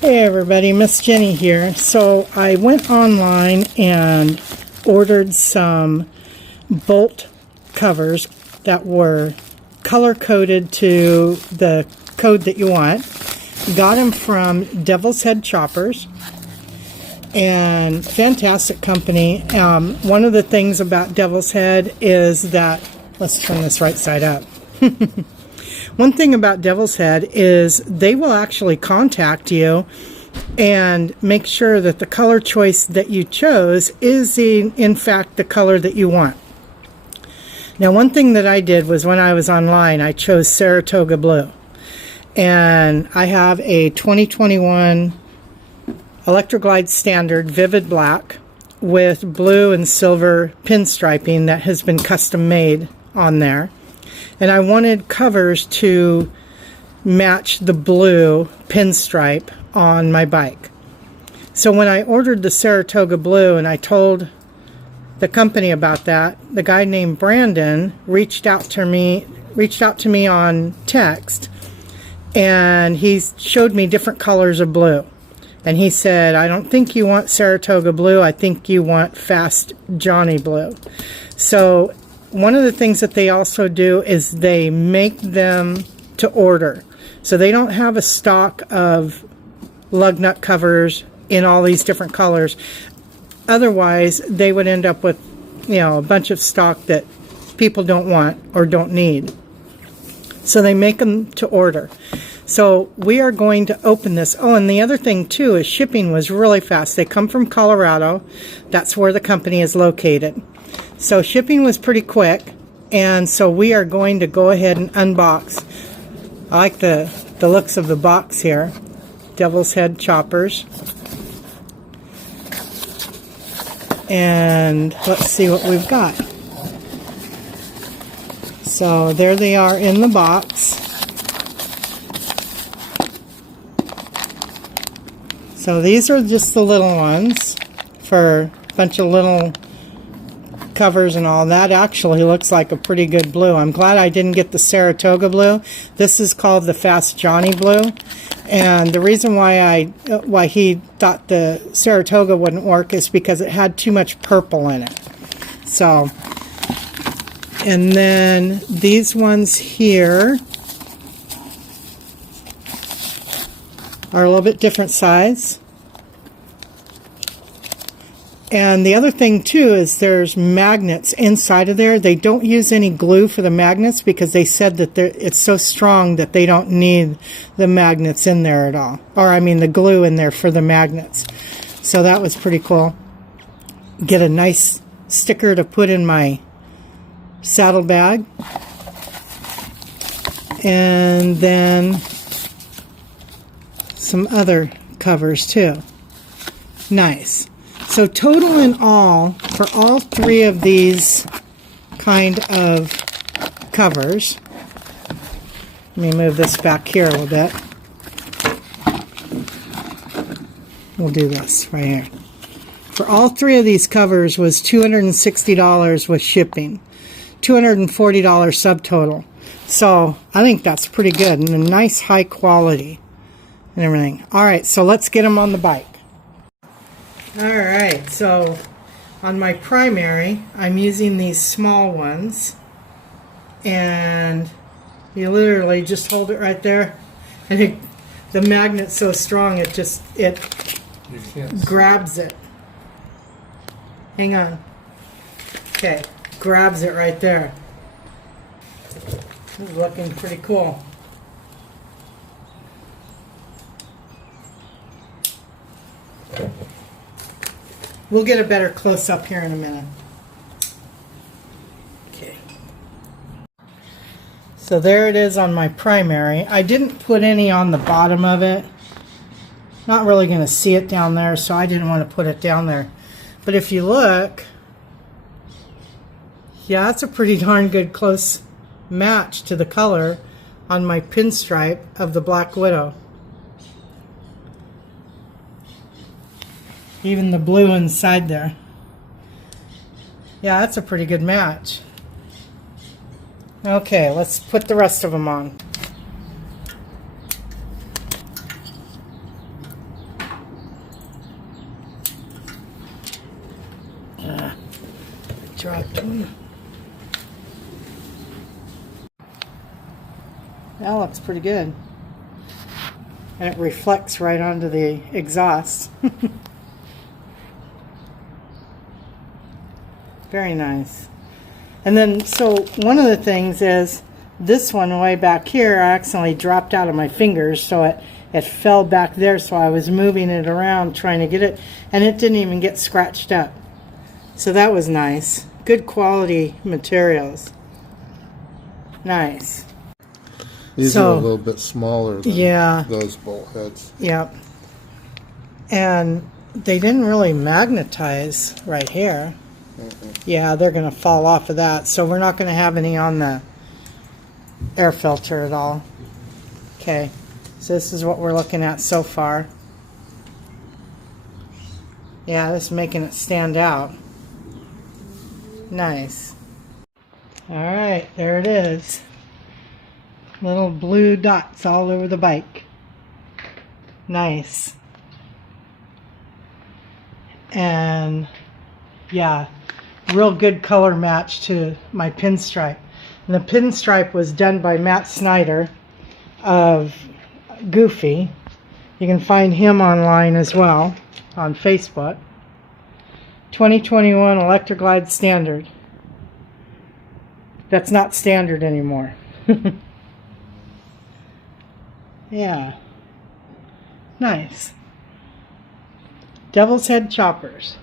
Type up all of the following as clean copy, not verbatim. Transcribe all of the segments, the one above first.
Hey everybody, Miss Jenny here. So I went online and ordered some bolt covers that were color coded to the code that you want. Got them from Devil's Head Choppers, and fantastic company. One of the things about Devil's Head is that, let's turn this right side up. One thing about Devil's Head is they will actually contact you and make sure that the color choice that you chose is in fact the color that you want. Now, one thing that I did was when I was online, I chose Saratoga Blue. And I have a 2021 Electroglide Standard Vivid Black with blue and silver pinstriping that has been custom made on there. And I wanted covers to match the blue pinstripe on my bike. So when I ordered the Saratoga Blue and I told the company about that, the guy named Brandon reached out to me on text, and he showed me different colors of blue. And he said, I don't think you want Saratoga Blue, I think you want Fast Johnny Blue. So one of the things that they also do is they make them to order. So they don't have a stock of lug nut covers in all these different colors. Otherwise, they would end up with, a bunch of stock that people don't want or don't need. So they make them to order. So we are going to open this. Oh, and the other thing too is shipping was really fast. They come from Colorado. That's where the company is located. So shipping was pretty quick. And so we are going to go ahead and unbox. I like the looks of the box here. Devil's Head Choppers. And let's see what we've got. So there they are in the box. So these are just the little ones for a bunch of little covers and all. That actually looks like a pretty good blue. I'm glad I didn't get the Saratoga Blue. This is called the Fast Johnny Blue. And the reason why he thought the Saratoga wouldn't work is because it had too much purple in it. So, and then these ones here are a little bit different size. And the other thing too is there's magnets inside of there. They don't use any glue for the magnets because they said that it's so strong that they don't need the magnets in there at all. Or I mean the glue in there for the magnets. So that was pretty cool. Get a nice sticker to put in my saddlebag. And then some other covers too. Nice. So total in all, for all three of these kind of covers, let me move this back here a little bit. We'll do this right here. For all three of these covers was $260 with shipping, $240 subtotal. So I think that's pretty good and a nice high quality and everything. All right, so let's get them on the bike. Alright, so on my primary, I'm using these small ones, and you literally just hold it right there, and the magnet's so strong it grabs it. Hang on. Okay, grabs it right there. This is looking pretty cool. We'll get a better close-up here in a minute. Okay. So there it is on my primary. I didn't put any on the bottom of it. Not really going to see it down there, so I didn't want to put it down there. But if you look, yeah, that's a pretty darn good close match to the color on my pinstripe of the Black Widow. Even the blue inside there. Yeah, that's a pretty good match. Okay, let's put the rest of them on. dropped one. That looks pretty good. And it reflects right onto the exhaust. Very nice. And then, so one of the things is, this one way back here, I accidentally dropped out of my fingers, so it fell back there, so I was moving it around trying to get it, and it didn't even get scratched up. So that was nice. Good quality materials. Nice. These are a little bit smaller than those bolt heads. Yep. And they didn't really magnetize right here. Yeah, they're going to fall off of that, so we're not going to have any on the air filter at all. Okay, so this is what we're looking at so far. Yeah, this is making it stand out. Nice. Alright, there it is. Little blue dots all over the bike. Nice. And yeah, real good color match to my pinstripe. And the pinstripe was done by Snyder of Goofy. You can find him online as well on Facebook. 2021 Electroglide Standard. That's not standard anymore. Yeah. Nice. Devil's Head choppers.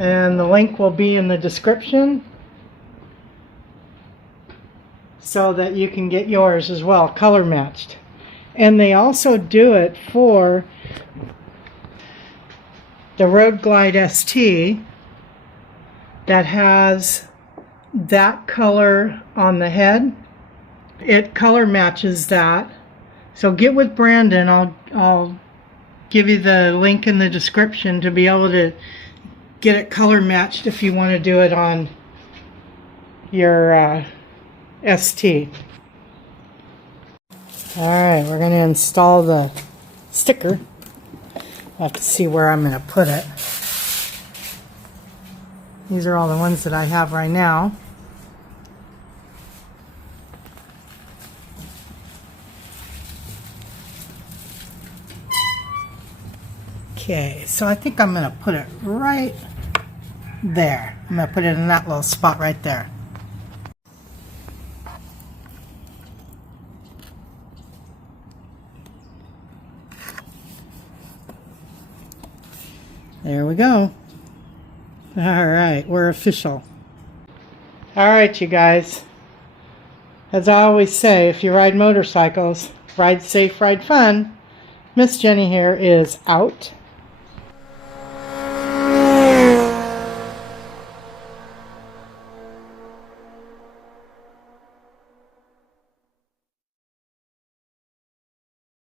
And the link will be in the description so that you can get yours as well, color matched. And they also do it for the Road Glide ST that has that color on the head. It color matches that. So get with Brandon. I'll give you the link in the description to be able to get it color matched if you want to do it on your ST. Alright, we're going to install the sticker. I'll have to see where I'm going to put it. These are all the ones that I have right now. Okay, so I think I'm going to put it right there. I'm going to put it in that little spot right there. There we go. Alright, we're official. Alright, you guys. As I always say, if you ride motorcycles, ride safe, ride fun. Miss Jenny here is out.